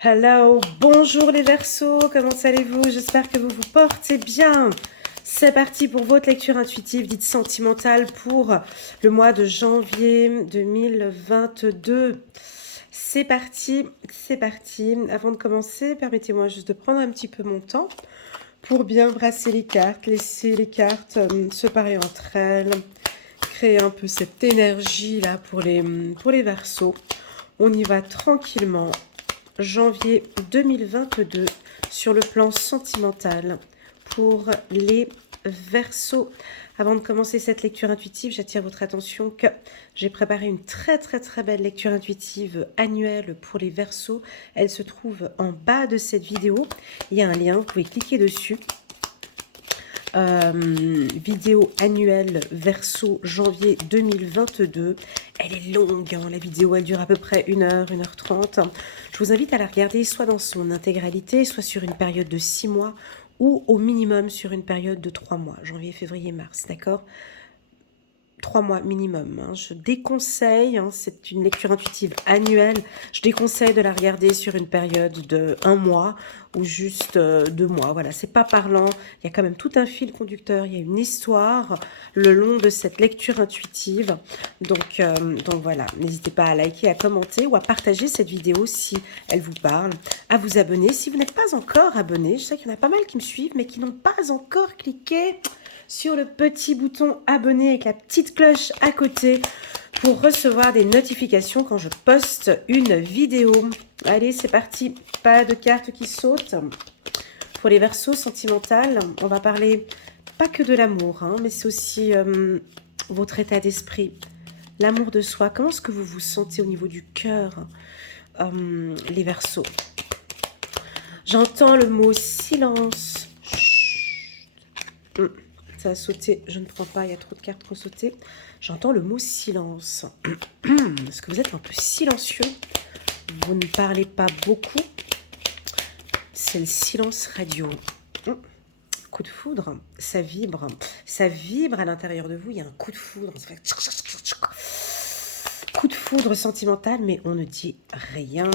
Hello, bonjour les Verseaux, comment allez-vous? J'espère que vous vous portez bien. C'est parti pour votre lecture intuitive dite sentimentale pour le mois de janvier 2022. C'est parti, c'est parti. Avant de commencer, permettez-moi juste de prendre un petit peu mon temps pour bien brasser les cartes, laisser les cartes se parler entre elles, créer un peu cette énergie là pour les Verseaux. On y va tranquillement. Janvier 2022 sur le plan sentimental pour les Verseaux. Avant de commencer cette lecture intuitive, j'attire votre attention que j'ai préparé une très belle lecture intuitive annuelle pour les Verseaux. Elle se trouve en bas de cette vidéo. Il y a un lien, vous pouvez cliquer dessus. Vidéo annuelle Verseau janvier 2022. Elle est longue, hein, la vidéo, elle dure à peu près 1 heure, 1 h 30. Je vous invite à la regarder soit dans son intégralité, soit sur une période de 6 mois ou au minimum sur une période de 3 mois, janvier, février, mars, d'accord ? 3 mois minimum. Hein. Je déconseille, hein, c'est une lecture intuitive annuelle, je déconseille de la regarder sur une période de 1 mois ou juste 2 mois. Voilà, c'est pas parlant. Il y a quand même tout un fil conducteur, il y a une histoire le long de cette lecture intuitive. Donc voilà, n'hésitez pas à liker, à commenter ou à partager cette vidéo si elle vous parle, à vous abonner. Si vous n'êtes pas encore abonné, je sais qu'il y en a pas mal qui me suivent mais qui n'ont pas encore cliqué sur le petit bouton abonné avec la petite cloche à côté pour recevoir des notifications quand je poste une vidéo. Allez, c'est parti. Pas de cartes qui sautent. Pour les Verseaux sentimentales, on va parler pas que de l'amour, hein, mais c'est aussi votre état d'esprit, l'amour de soi. Comment est-ce que vous vous sentez au niveau du cœur, les Verseaux? J'entends le mot silence. Chut. Ça a sauté, je ne prends pas, il y a trop de cartes pour sauter. J'entends le mot silence. Est-ce que vous êtes un peu silencieux? Vous ne parlez pas beaucoup. C'est le silence radio. Coup de foudre, ça vibre. Ça vibre à l'intérieur de vous, il y a un coup de foudre. Ça fait... Coup de foudre sentimental, mais on ne dit rien.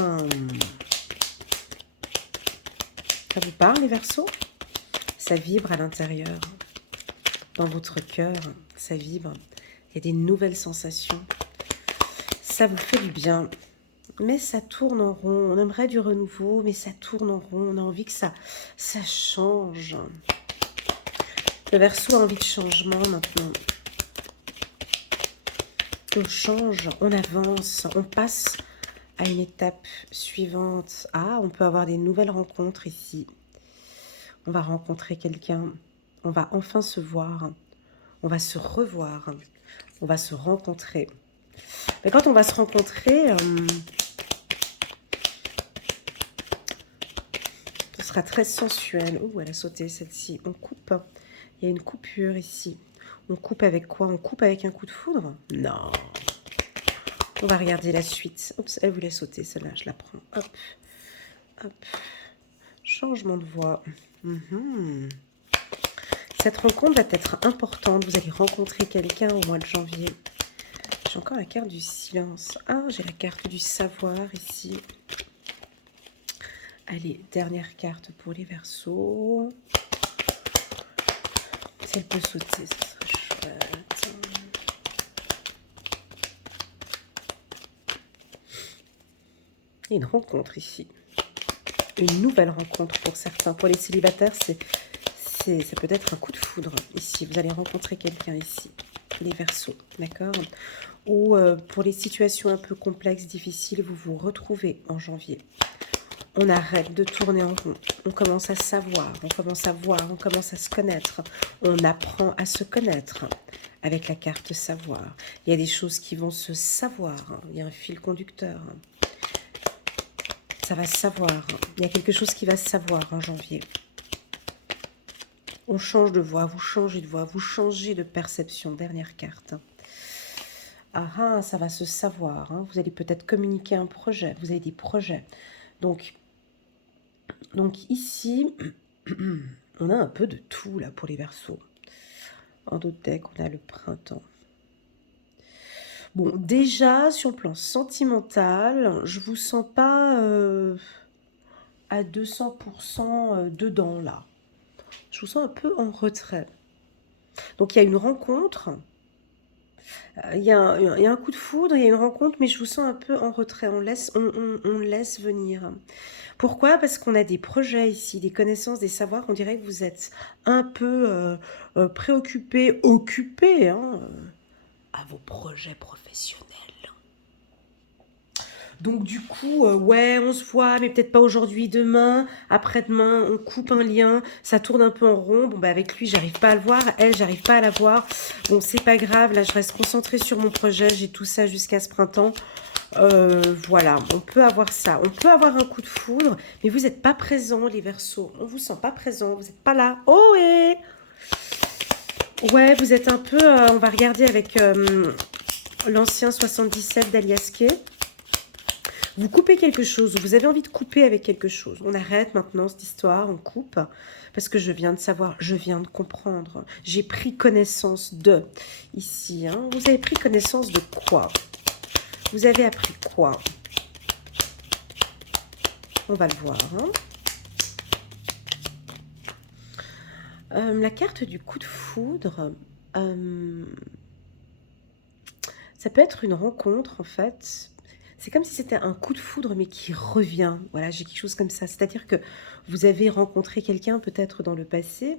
Ça vous parle, les Verseaux? Ça vibre à l'intérieur. Dans votre cœur, ça vibre. Il y a des nouvelles sensations. Ça vous fait du bien. Mais ça tourne en rond. On aimerait du renouveau, mais ça tourne en rond. On a envie que ça change. Le Verseau a envie de changement maintenant. On change, on avance, on passe à une étape suivante. Ah, on peut avoir des nouvelles rencontres ici. On va rencontrer quelqu'un. On va enfin se voir. On va se revoir. On va se rencontrer. Mais quand on va se rencontrer, ce sera très sensuel. Oh, elle a sauté celle-ci. On coupe. Il y a une coupure ici. On coupe avec quoi? On coupe avec un coup de foudre? Non. On va regarder la suite. Oups, elle voulait sauter celle-là. Je la prends. Hop. Hop. Changement de voix. Cette rencontre va être importante. Vous allez rencontrer quelqu'un au mois de janvier. J'ai encore la carte du silence. Ah, j'ai la carte du savoir ici. Allez, dernière carte pour les Verseaux. Si elle peut sauter, ça serait chouette. Il y a une rencontre ici. Une nouvelle rencontre pour certains. Pour les célibataires, ça peut être un coup de foudre ici. Vous allez rencontrer quelqu'un ici. Les Verseaux, d'accord? Ou pour les situations un peu complexes, difficiles, vous vous retrouvez en janvier. On arrête de tourner en rond. On commence à savoir, on commence à voir, on commence à se connaître. On apprend à se connaître avec la carte savoir. Il y a des choses qui vont se savoir. Il y a un fil conducteur. Ça va se savoir. Il y a quelque chose qui va se savoir en janvier. On change de voix, vous changez de voix, vous changez de perception. Dernière carte. Ah ah, ça va se savoir. Hein. Vous allez peut-être communiquer un projet. Vous avez des projets. Donc ici, on a un peu de tout là pour les Verseaux. En d'autres decks, on a le printemps. Bon, déjà, sur le plan sentimental, je vous sens pas à 200% dedans, là. Je vous sens un peu en retrait. Donc, il y a une rencontre. Il y a un coup de foudre, il y a une rencontre, mais je vous sens un peu en retrait. On laisse venir. Pourquoi? Parce qu'on a des projets ici, des connaissances, des savoirs. On dirait que vous êtes un peu préoccupé, occupé hein, à vos projets professionnels. Donc du coup, ouais, on se voit, mais peut-être pas aujourd'hui, demain, après-demain, on coupe un lien, ça tourne un peu en rond. Bon, bah avec lui, j'arrive pas à le voir, elle, j'arrive pas à la voir. Bon, c'est pas grave, là, je reste concentrée sur mon projet, j'ai tout ça jusqu'à ce printemps. Voilà, on peut avoir ça. On peut avoir un coup de foudre, mais vous n'êtes pas présent, les Verseaux. On vous sent pas présent, vous n'êtes pas là. Oh, et ouais, vous êtes un peu... on va regarder avec l'ancien 77 d'Alias Kay. Vous coupez quelque chose, vous avez envie de couper avec quelque chose. On arrête maintenant cette histoire, on coupe, parce que je viens de savoir, je viens de comprendre. J'ai pris connaissance de, ici, hein. Vous avez pris connaissance de quoi? Vous avez appris quoi? On va le voir, hein. La carte du coup de foudre, ça peut être une rencontre, en fait. C'est comme si c'était un coup de foudre, mais qui revient. Voilà, j'ai quelque chose comme ça. C'est-à-dire que vous avez rencontré quelqu'un peut-être dans le passé,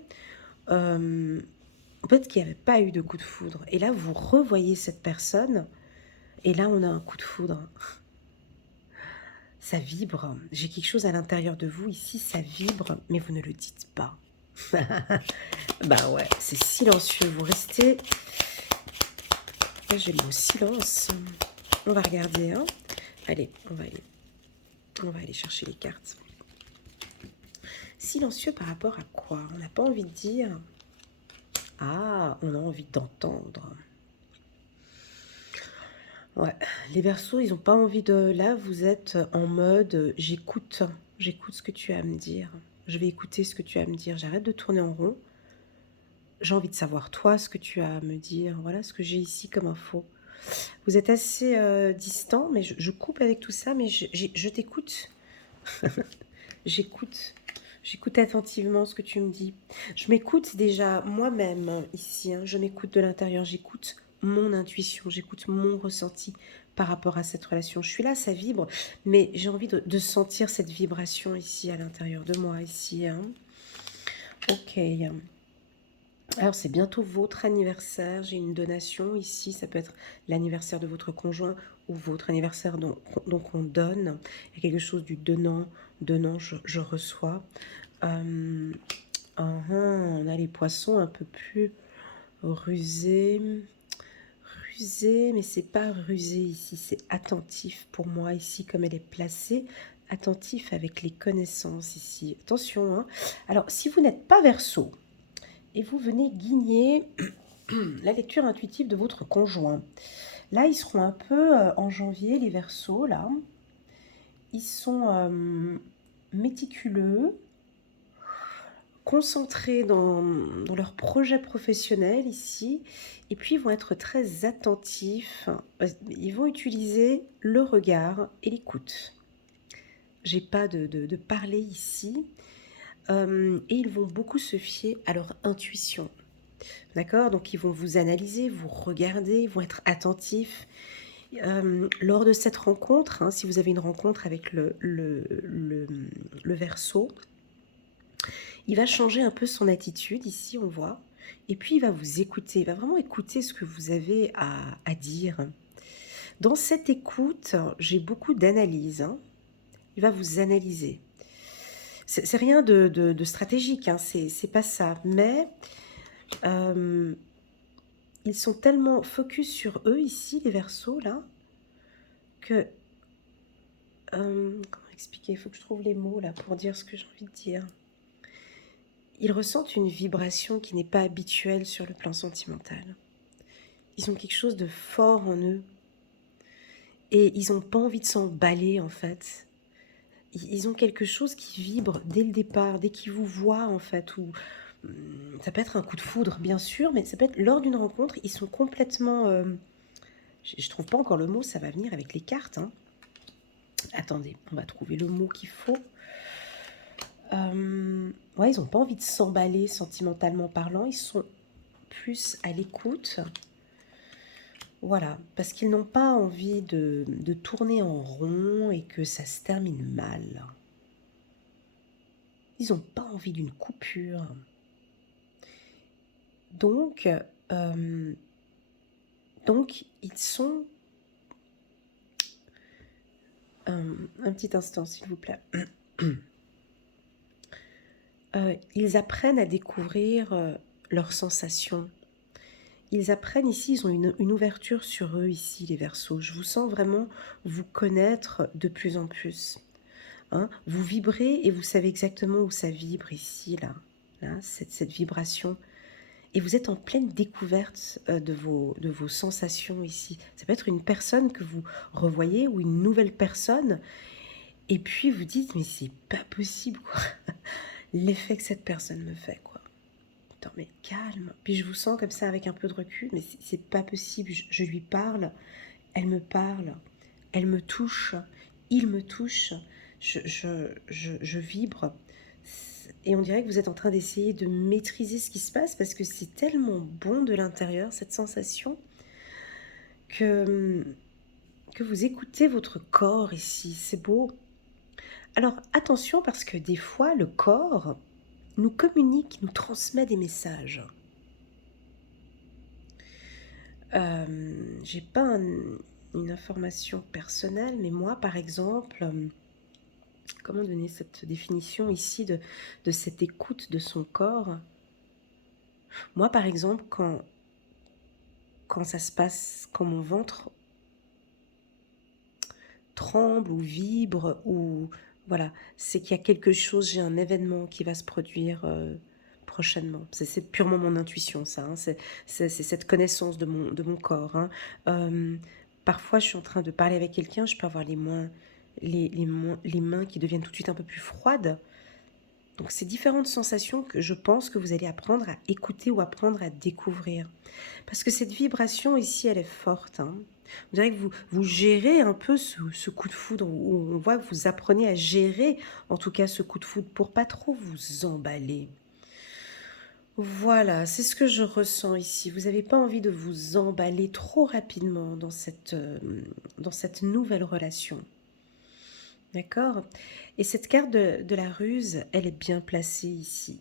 peut-être qu'il n'y avait pas eu de coup de foudre. Et là, vous revoyez cette personne, et là, on a un coup de foudre. Ça vibre. J'ai quelque chose à l'intérieur de vous, ici, ça vibre, mais vous ne le dites pas. Bah ouais, c'est silencieux. Vous restez... Là, j'ai le mot silence. On va regarder, hein. Allez, on va aller chercher les cartes. Silencieux par rapport à quoi? On n'a pas envie de dire. Ah, on a envie d'entendre. Ouais, les Verseaux, ils n'ont pas envie de... Là, vous êtes en mode, j'écoute ce que tu as à me dire. Je vais écouter ce que tu as à me dire. J'arrête de tourner en rond. J'ai envie de savoir, toi, ce que tu as à me dire. Voilà ce que j'ai ici comme info. Vous êtes assez distant, mais je coupe avec tout ça, mais je t'écoute. J'écoute. J'écoute attentivement ce que tu me dis. Je m'écoute déjà moi-même ici. Hein. Je m'écoute de l'intérieur. J'écoute mon intuition. J'écoute mon ressenti par rapport à cette relation. Je suis là, ça vibre, mais j'ai envie de sentir cette vibration ici à l'intérieur de moi. Ici. Hein. Ok. Alors, c'est bientôt votre anniversaire. J'ai une donation ici. Ça peut être l'anniversaire de votre conjoint ou votre anniversaire, donc on donne. Il y a quelque chose du donnant, je reçois. On a les poissons un peu plus rusés. Rusé, mais c'est pas rusé ici. C'est attentif pour moi ici, comme elle est placée. Attentif avec les connaissances ici. Attention, hein. Alors, si vous n'êtes pas Verseau, et vous venez guigner la lecture intuitive de votre conjoint. Là, ils seront un peu en janvier, les Verseaux, là. Ils sont méticuleux, concentrés dans leur projet professionnel ici, et puis ils vont être très attentifs. Ils vont utiliser le regard et l'écoute. J'ai pas de parler ici. Et ils vont beaucoup se fier à leur intuition. D'accord? Donc, ils vont vous analyser, vous regarder, ils vont être attentifs. Lors de cette rencontre, hein, si vous avez une rencontre avec le Verseau, il va changer un peu son attitude, ici on voit, et puis il va vous écouter, il va vraiment écouter ce que vous avez à dire. Dans cette écoute, j'ai beaucoup d'analyse, hein. Il va vous analyser. C'est rien de stratégique, hein, c'est pas ça, mais ils sont tellement focus sur eux ici, les Verseaux, là, que... comment expliquer? Il faut que je trouve les mots, là, pour dire ce que j'ai envie de dire. Ils ressentent une vibration qui n'est pas habituelle sur le plan sentimental. Ils ont quelque chose de fort en eux. Et ils n'ont pas envie de s'emballer, en fait. Ils ont quelque chose qui vibre dès le départ, dès qu'ils vous voient, en fait. Ou ça peut être un coup de foudre, bien sûr, mais ça peut être lors d'une rencontre. Ils sont complètement... je ne trouve pas encore le mot, ça va venir avec les cartes. Hein. Attendez, on va trouver le mot qu'il faut. Ouais, ils n'ont pas envie de s'emballer sentimentalement parlant, ils sont plus à l'écoute. Voilà, parce qu'ils n'ont pas envie de tourner en rond et que ça se termine mal. Ils n'ont pas envie d'une coupure. Donc, euh, donc ils sont... un petit instant, s'il vous plaît. Ils apprennent à découvrir leurs sensations. Ils apprennent ici, ils ont une ouverture sur eux ici, les Verseaux. Je vous sens vraiment vous connaître de plus en plus. Hein. Vous vibrez et vous savez exactement où ça vibre ici, là cette vibration. Et vous êtes en pleine découverte de vos sensations ici. Ça peut être une personne que vous revoyez ou une nouvelle personne. Et puis vous dites, mais c'est pas possible, quoi. L'effet que cette personne me fait, quoi. Attends, mais calme. Puis je vous sens comme ça avec un peu de recul, mais c'est pas possible. Je lui parle, parle, elle me touche, il me touche, je vibre. Et on dirait que vous êtes en train d'essayer de maîtriser ce qui se passe parce que c'est tellement bon de l'intérieur, cette sensation, que, que vous écoutez votre corps ici. C'est beau. Alors attention parce que des fois, le corps nous communique, nous transmet des messages. J'ai pas une information personnelle, mais moi, par exemple, comment donner cette définition ici de cette écoute de son corps? Moi, par exemple, quand ça se passe, quand mon ventre tremble ou vibre, ou voilà, c'est qu'il y a quelque chose, j'ai un événement qui va se produire prochainement. C'est purement mon intuition, ça. Hein. C'est cette connaissance de mon corps. Hein. Parfois, je suis en train de parler avec quelqu'un, je peux avoir les mains qui deviennent tout de suite un peu plus froides. Donc, c'est différentes sensations que je pense que vous allez apprendre à écouter ou apprendre à découvrir. Parce que cette vibration ici, elle est forte. Hein. Vous dirait que vous gérez un peu ce coup de foudre, où on voit que vous apprenez à gérer, en tout cas, ce coup de foudre, pour pas trop vous emballer. Voilà, c'est ce que je ressens ici. Vous n'avez pas envie de vous emballer trop rapidement dans cette nouvelle relation. D'accord? Et cette carte de la ruse, elle est bien placée ici.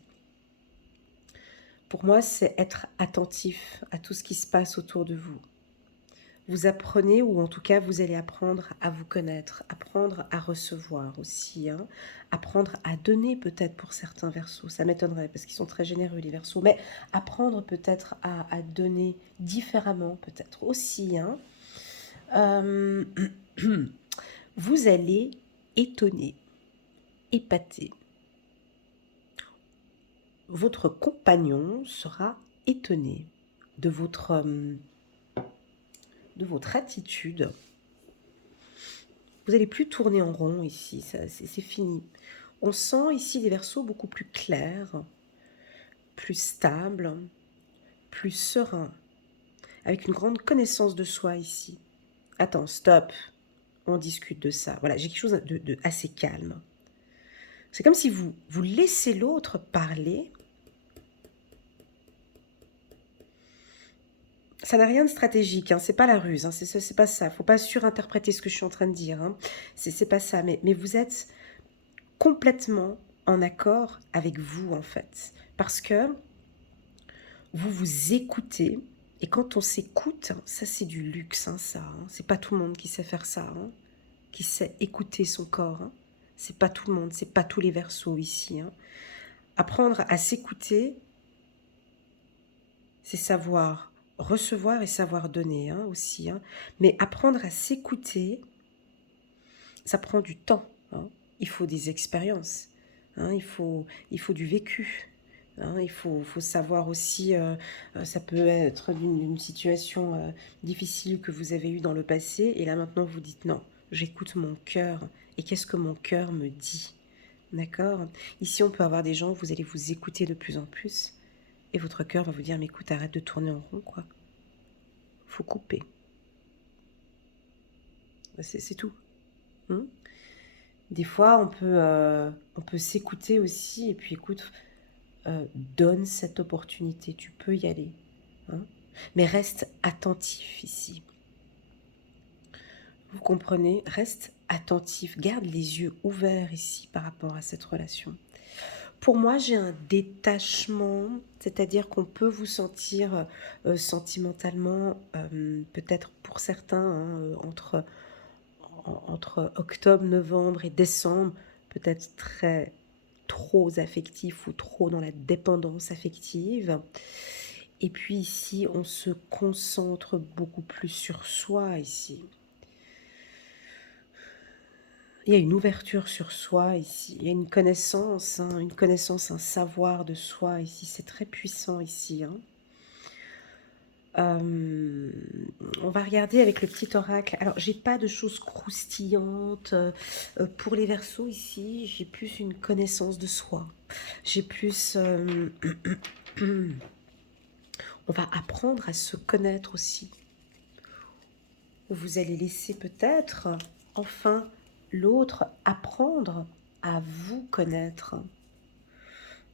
Pour moi, c'est être attentif à tout ce qui se passe autour de vous. Vous apprenez, ou en tout cas, vous allez apprendre à vous connaître, apprendre à recevoir aussi, hein, apprendre à donner peut-être pour certains Verseaux. Ça m'étonnerait parce qu'ils sont très généreux, les Verseaux, mais apprendre peut-être à donner différemment, peut-être aussi. Hein. Euh, vous allez étonner, épater. Votre compagnon sera étonné de votre attitude. Vous n'allez plus tourner en rond ici, c'est fini. On sent ici des Verseaux beaucoup plus clairs, plus stables, plus sereins, avec une grande connaissance de soi ici. Attends, stop, on discute de ça. Voilà, j'ai quelque chose de assez calme. C'est comme si vous laissez l'autre parler. Ça n'a rien de stratégique, hein, c'est pas la ruse, hein, c'est pas ça. Faut pas surinterpréter ce que je suis en train de dire. Hein. C'est pas ça, mais vous êtes complètement en accord avec vous, en fait. Parce que vous vous écoutez, et quand on s'écoute, ça c'est du luxe, hein, ça. Hein. C'est pas tout le monde qui sait faire ça, hein, qui sait écouter son corps. Hein. C'est pas tout le monde, c'est pas tous les Verseaux ici. Hein. Apprendre à s'écouter, c'est savoir recevoir et savoir donner, hein, aussi. Hein. Mais apprendre à s'écouter, ça prend du temps. Hein. Il faut des expériences. Hein. Il faut du vécu. Hein. Il faut savoir aussi, ça peut être d'une situation difficile que vous avez eue dans le passé. Et là maintenant vous dites non, j'écoute mon cœur. Et qu'est-ce que mon cœur me dit? D'accord? Ici on peut avoir des gens où vous allez vous écouter de plus en plus. Et votre cœur va vous dire, mais écoute, arrête de tourner en rond, quoi. Faut couper. C'est tout. Des fois, on peut s'écouter aussi. Et puis, écoute, donne cette opportunité. Tu peux y aller. Hein. Mais reste attentif ici. Vous comprenez? Reste attentif. Garde les yeux ouverts ici par rapport à cette relation. Pour moi, j'ai un détachement, c'est-à-dire qu'on peut vous sentir sentimentalement, peut-être pour certains, hein, entre octobre, novembre et décembre, peut-être trop affectif ou trop dans la dépendance affective. Et puis ici, on se concentre beaucoup plus sur soi ici. Il y a une ouverture sur soi ici, il y a une connaissance, hein, un savoir de soi ici, c'est très puissant ici. Hein. On va regarder avec le petit oracle. Alors, j'ai pas de choses croustillantes pour les Verseaux ici. J'ai plus une connaissance de soi. J'ai plus. On va apprendre à se connaître aussi. Vous allez laisser peut-être enfin l'autre apprendre à vous connaître.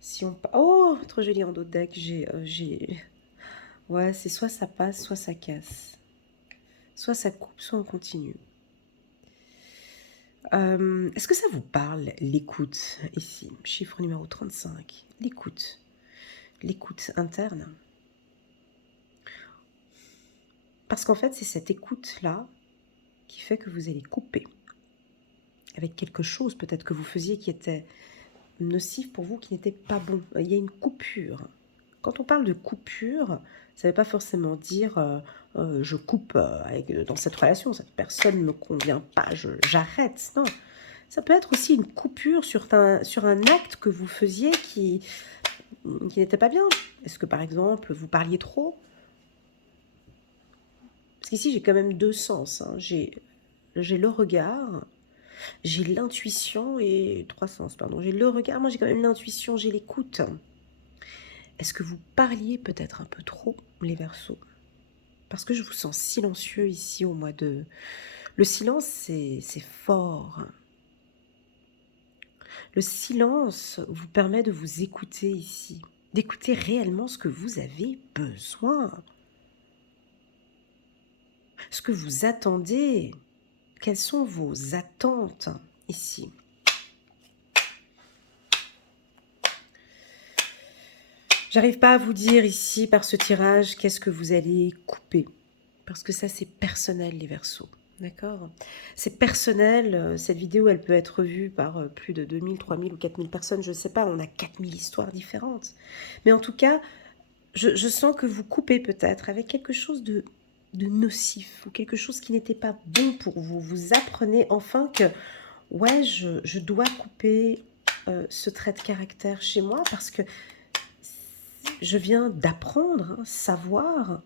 Si on... Oh, trop joli en dos de deck. Ouais, c'est soit ça passe, soit ça casse. Soit ça coupe, soit on continue. Est-ce que ça vous parle, l'écoute, ici, chiffre numéro 35, l'écoute interne? Parce qu'en fait, c'est cette écoute-là qui fait que vous allez couper avec quelque chose peut-être que vous faisiez qui était nocif pour vous, qui n'était pas bon. Il y a une coupure. Quand on parle de coupure, ça ne veut pas forcément dire je coupe dans cette relation, cette personne ne me convient pas, j'arrête. Non, ça peut être aussi une coupure sur un acte que vous faisiez qui n'était pas bien. Est-ce que par exemple, vous parliez trop? Parce qu'ici, j'ai quand même deux sens. Hein. J'ai le regard, j'ai l'intuition et trois sens, pardon. J'ai le regard, moi j'ai quand même l'intuition, j'ai l'écoute. Est-ce que vous parliez peut-être un peu trop, les Verseaux? Parce que je vous sens silencieux ici au mois de... Le silence, c'est fort. Le silence vous permet de vous écouter ici, d'écouter réellement ce que vous avez besoin, ce que vous attendez, quelles sont vos attentes ici. J'arrive pas à vous dire ici par ce tirage qu'est-ce que vous allez couper, parce que ça c'est personnel les Verseaux. D'accord? C'est personnel, cette vidéo elle peut être vue par plus de 2000, 3000 ou 4000 personnes, je ne sais pas, on a 4000 histoires différentes. Mais en tout cas, je sens que vous coupez peut-être avec quelque chose de nocif ou quelque chose qui n'était pas bon pour vous. Vous apprenez enfin que, ouais, je dois couper ce trait de caractère chez moi parce que je viens d'apprendre, hein, savoir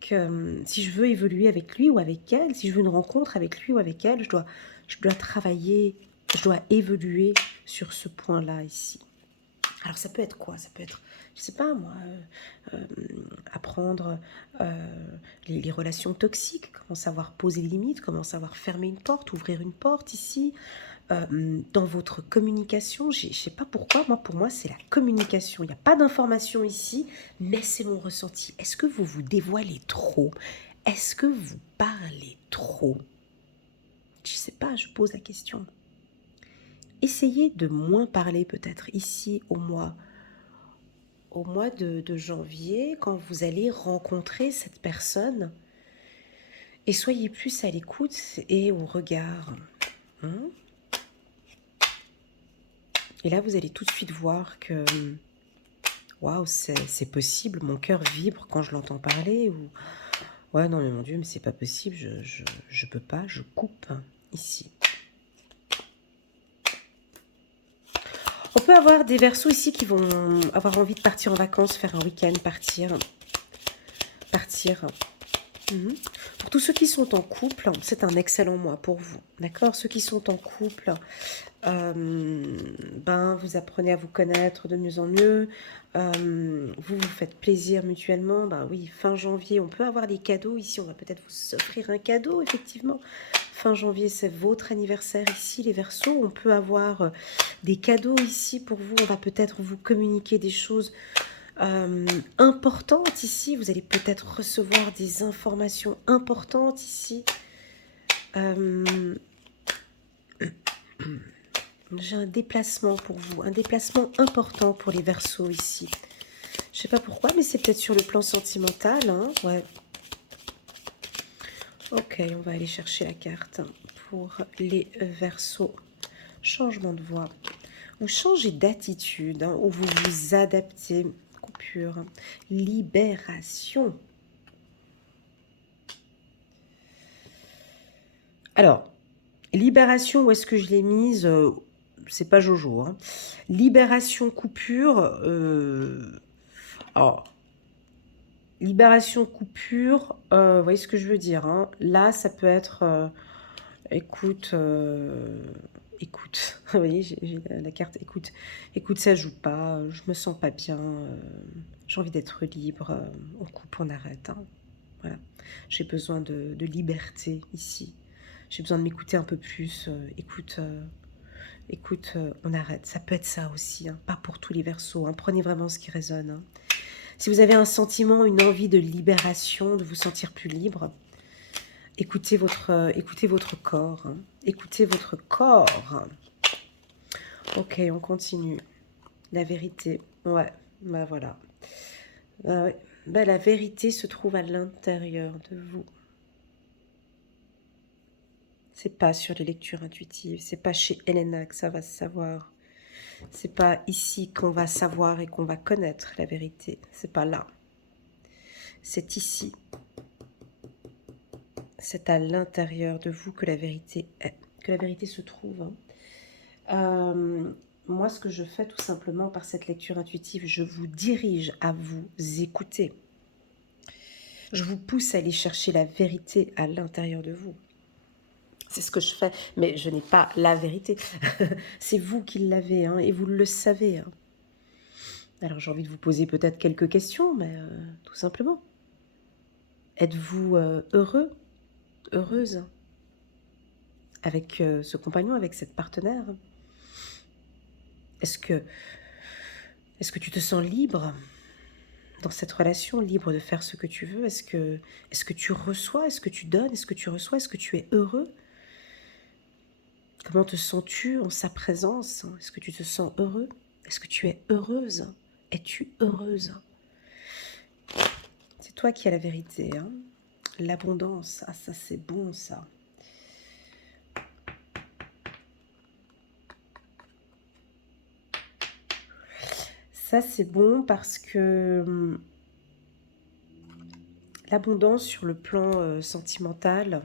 que si je veux évoluer avec lui ou avec elle, si je veux une rencontre avec lui ou avec elle, je dois travailler, je dois évoluer sur ce point-là ici. Alors ça peut être quoi? Ça peut être, je sais pas moi, apprendre les relations toxiques, comment savoir poser des limites, comment savoir fermer une porte, ouvrir une porte ici. Dans votre communication, je ne sais pas pourquoi, pour moi c'est la communication. Il n'y a pas d'information ici, mais c'est mon ressenti. Est-ce que vous vous dévoilez trop? Est-ce que vous parlez trop? Je ne sais pas, je pose la question. Essayez de moins parler peut-être ici au mois de janvier, quand vous allez rencontrer cette personne. Et soyez plus à l'écoute et au regard. Hein? Et là, vous allez tout de suite voir que, waouh, c'est possible, mon cœur vibre quand je l'entends parler. Ou, ouais, non, mais mon Dieu, mais c'est pas possible, je peux pas, je coupe ici. On peut avoir des Verseaux ici qui vont avoir envie de partir en vacances, faire un week-end, partir. Pour tous ceux qui sont en couple, c'est un excellent mois pour vous, d'accord? Ceux qui sont en couple, vous apprenez à vous connaître de mieux en mieux, vous vous faites plaisir mutuellement, oui, fin janvier, on peut avoir des cadeaux, ici on va peut-être vous offrir un cadeau, effectivement, Fin janvier, c'est votre anniversaire ici, les Verseaux. On peut avoir des cadeaux ici pour vous. On va peut-être vous communiquer des choses importantes ici. Vous allez peut-être recevoir des informations importantes ici. J'ai un déplacement pour vous, un déplacement important pour les Verseaux ici. Je sais pas pourquoi, mais c'est peut-être sur le plan sentimental, hein, ouais. Ok, on va aller chercher la carte pour les Verseaux. Changement de voix. Ou changer d'attitude, hein, ou vous vous adaptez. Coupure. Libération. Alors, libération, où est-ce que je l'ai mise? C'est pas Jojo. Hein. Libération, coupure. Alors, libération, coupure. Vous voyez ce que je veux dire, hein. Là, ça peut être... écoute... écoute, vous voyez, j'ai la carte écoute. Écoute, ça joue pas, je me sens pas bien, j'ai envie d'être libre, on coupe, on arrête. Hein. Voilà. J'ai besoin de liberté ici. J'ai besoin de m'écouter un peu plus. Écoute, on arrête. Ça peut être ça aussi, hein. Pas pour tous les Verseaux. Hein. Prenez vraiment ce qui résonne. Hein. Si vous avez un sentiment, une envie de libération, de vous sentir plus libre, écoutez votre corps. Hein. Écoutez votre corps. Ok, on continue. La vérité. Ouais, bah voilà. Ouais. Bah, la vérité se trouve à l'intérieur de vous. C'est pas sur les lectures intuitives. C'est pas chez Elena que ça va se savoir. C'est pas ici qu'on va savoir et qu'on va connaître la vérité. C'est pas là. C'est ici. C'est à l'intérieur de vous que la vérité est. Que la vérité se trouve. Hein. Moi, ce que je fais tout simplement par cette lecture intuitive, je vous dirige à vous écouter. Je vous pousse à aller chercher la vérité à l'intérieur de vous. C'est ce que je fais, mais je n'ai pas la vérité. C'est vous qui l'avez, hein, et vous le savez. Hein. Alors j'ai envie de vous poser peut-être quelques questions, mais tout simplement. Êtes-vous heureux, heureuse avec ce compagnon, avec cette partenaire? Est-ce que tu te sens libre dans cette relation, libre de faire ce que tu veux? Est-ce que tu reçois? Est-ce que tu donnes? Est-ce que tu reçois? Est-ce que tu es heureux? Comment te sens-tu en sa présence? Est-ce que tu te sens heureux? Est-ce que tu es heureuse? Es-tu heureuse? C'est toi qui as la vérité. Hein. L'abondance, ah ça c'est bon ça. Ça c'est bon parce que l'abondance sur le plan sentimental,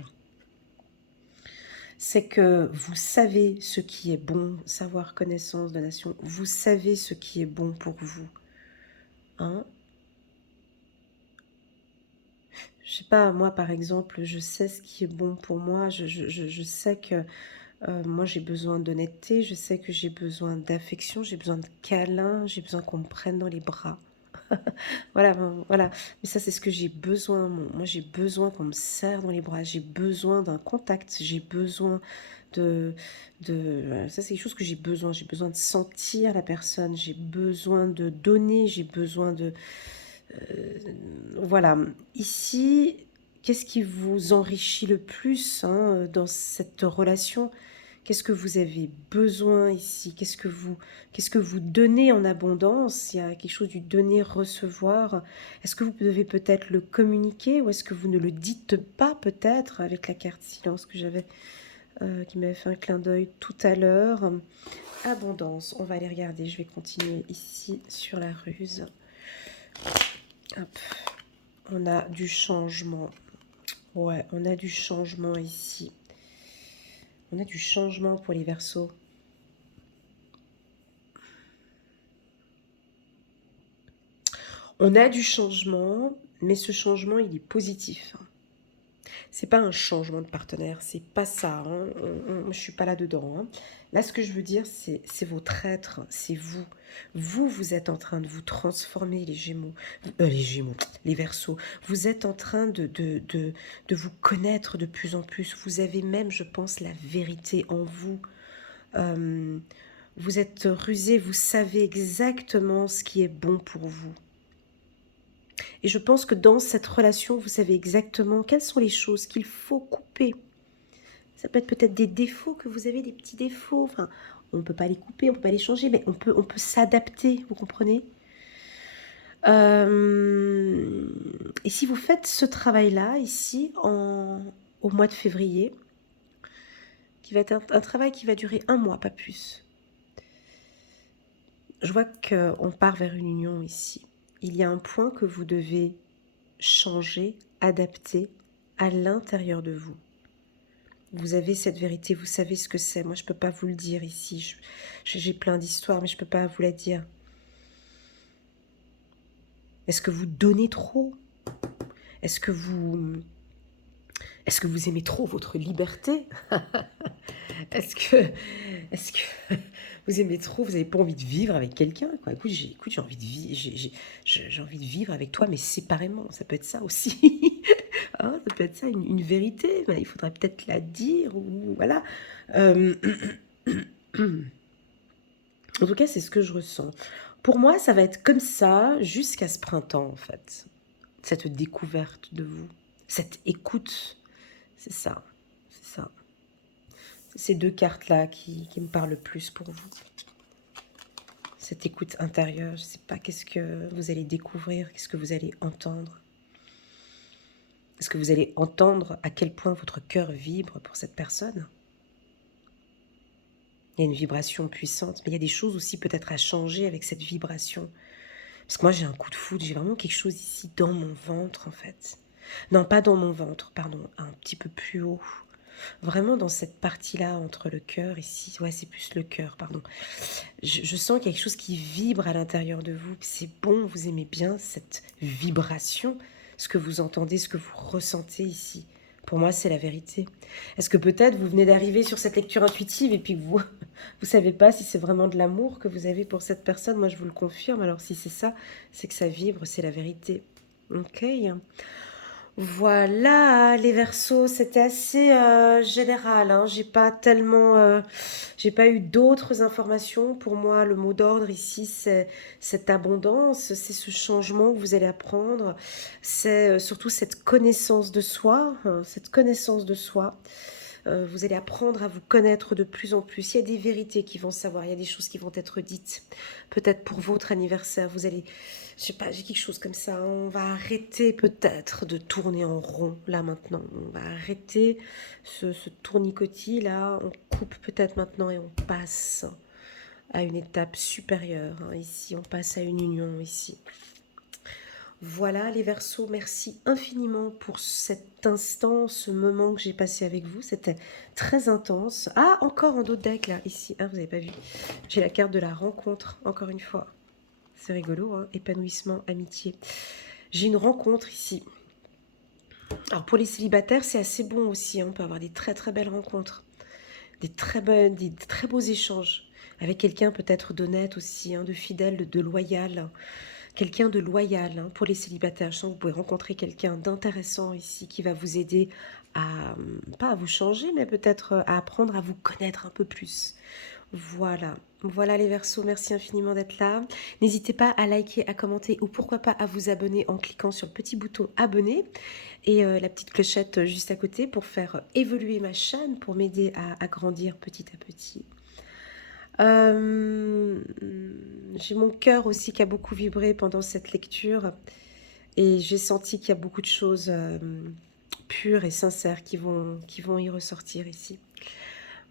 c'est que vous savez ce qui est bon, savoir, connaissance, donation, vous savez ce qui est bon pour vous. Hein? Je sais pas, moi par exemple, je sais ce qui est bon pour moi, je sais que moi j'ai besoin d'honnêteté, je sais que j'ai besoin d'affection, j'ai besoin de câlin, j'ai besoin qu'on me prenne dans les bras. Voilà, voilà. Mais ça, c'est ce que j'ai besoin. Moi, j'ai besoin qu'on me serre dans les bras. J'ai besoin d'un contact. J'ai besoin ça, c'est quelque chose que j'ai besoin. J'ai besoin de sentir la personne. J'ai besoin de donner. J'ai besoin de... voilà. Ici, qu'est-ce qui vous enrichit le plus hein, dans cette relation? Qu'est-ce que vous avez besoin ici? Qu'est-ce que vous donnez en abondance? Il y a quelque chose du donner-recevoir. Est-ce que vous devez peut-être le communiquer ou est-ce que vous ne le dites pas peut-être avec la carte silence que j'avais, qui m'avait fait un clin d'œil tout à l'heure? Abondance, on va aller regarder. Je vais continuer ici sur la ruse. Hop. On a du changement. Ouais, on a du changement ici. On a du changement pour les Verseaux. On a du changement, mais ce changement, il est positif. C'est pas un changement de partenaire, c'est pas ça, hein. Je suis pas là-dedans, hein. Là, ce que je veux dire, c'est votre être, c'est vous. Vous, vous êtes en train de vous transformer, les Gémeaux. Les Gémeaux, les Verseaux. Vous êtes en train de vous connaître de plus en plus. Vous avez même, je pense, la vérité en vous. Euh, vous êtes rusé, vous savez exactement ce qui est bon pour vous. Et je pense que dans cette relation, vous savez exactement quelles sont les choses qu'il faut couper. Ça peut être peut-être des défauts que vous avez, des petits défauts. Enfin, on ne peut pas les couper, on ne peut pas les changer, mais on peut s'adapter, vous comprenez? Et si vous faites ce travail-là, ici, au mois de février, qui va être un travail qui va durer 1 mois, pas plus. Je vois qu'on part vers une union ici. Il y a un point que vous devez changer, adapter à l'intérieur de vous. Vous avez cette vérité, vous savez ce que c'est. Moi, je ne peux pas vous le dire ici. J'ai plein d'histoires, mais je ne peux pas vous la dire. Est-ce que vous donnez trop? Est-ce que vous aimez trop votre liberté? Est-ce que vous aimez trop, vous n'avez pas envie de vivre avec quelqu'un, quoi? Écoute, j'ai envie de vivre, j'ai envie de vivre avec toi, mais séparément. Ça peut être ça aussi. Hein, ça peut être ça, une vérité. Ben, il faudrait peut-être la dire, ou voilà. Euh, En tout cas, c'est ce que je ressens. Pour moi, ça va être comme ça jusqu'à ce printemps, en fait. Cette découverte de vous, cette écoute, c'est ça, c'est ça. Ces deux cartes-là qui me parlent le plus pour vous. Cette écoute intérieure, je ne sais pas qu'est-ce que vous allez découvrir, qu'est-ce que vous allez entendre. Est-ce que vous allez entendre à quel point votre cœur vibre pour cette personne? Il y a une vibration puissante, mais il y a des choses aussi peut-être à changer avec cette vibration. Parce que moi, j'ai un coup de foudre, j'ai vraiment quelque chose ici dans mon ventre, en fait. Non, pas dans mon ventre, pardon, un petit peu plus haut. Vraiment dans cette partie-là, entre le cœur, ici. Ouais, c'est plus le cœur, pardon. Je sens qu'il y a quelque chose qui vibre à l'intérieur de vous. C'est bon, vous aimez bien cette vibration, ce que vous entendez, ce que vous ressentez ici. Pour moi, c'est la vérité. Est-ce que peut-être vous venez d'arriver sur cette lecture intuitive et puis que vous savez pas si c'est vraiment de l'amour que vous avez pour cette personne? Moi, je vous le confirme. Alors, si c'est ça, c'est que ça vibre, c'est la vérité. Ok. Voilà, les Verseaux, c'était assez général, hein. J'ai pas eu d'autres informations. Pour moi, le mot d'ordre ici, c'est cette abondance, c'est ce changement que vous allez apprendre, c'est surtout cette connaissance de soi, hein, cette connaissance de soi. Vous allez apprendre à vous connaître de plus en plus. Il y a des vérités qui vont savoir, il y a des choses qui vont être dites. Peut-être pour votre anniversaire, vous allez, je sais pas, j'ai quelque chose comme ça. On va arrêter peut-être de tourner en rond là maintenant. On va arrêter ce tournicotis là. On coupe peut-être maintenant et on passe à une étape supérieure, hein. Ici, on passe à une union ici. Voilà les Verseaux, merci infiniment pour cet instant, ce moment que j'ai passé avec vous. C'était très intense. Ah, encore un autre deck là, ici. Ah, vous n'avez pas vu. J'ai la carte de la rencontre, encore une fois. C'est rigolo, hein, épanouissement, amitié. J'ai une rencontre ici. Alors pour les célibataires, c'est assez bon aussi, hein. On peut avoir des très très belles rencontres. Des très beaux échanges. Avec quelqu'un peut-être d'honnête aussi, hein, de fidèle, de loyal. Quelqu'un de loyal, hein, pour les célibataires. Je sens que vous pouvez rencontrer quelqu'un d'intéressant ici qui va vous aider à, pas à vous changer, mais peut-être à apprendre à vous connaître un peu plus. Voilà. Voilà les Verseaux, merci infiniment d'être là. N'hésitez pas à liker, à commenter ou pourquoi pas à vous abonner en cliquant sur le petit bouton abonner et la petite clochette juste à côté pour faire évoluer ma chaîne, pour m'aider à grandir petit à petit. J'ai mon cœur aussi qui a beaucoup vibré pendant cette lecture et j'ai senti qu'il y a beaucoup de choses pures et sincères qui vont y ressortir ici.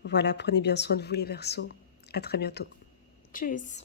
Voilà, prenez bien soin de vous les Verseaux. À très bientôt. Tchuss.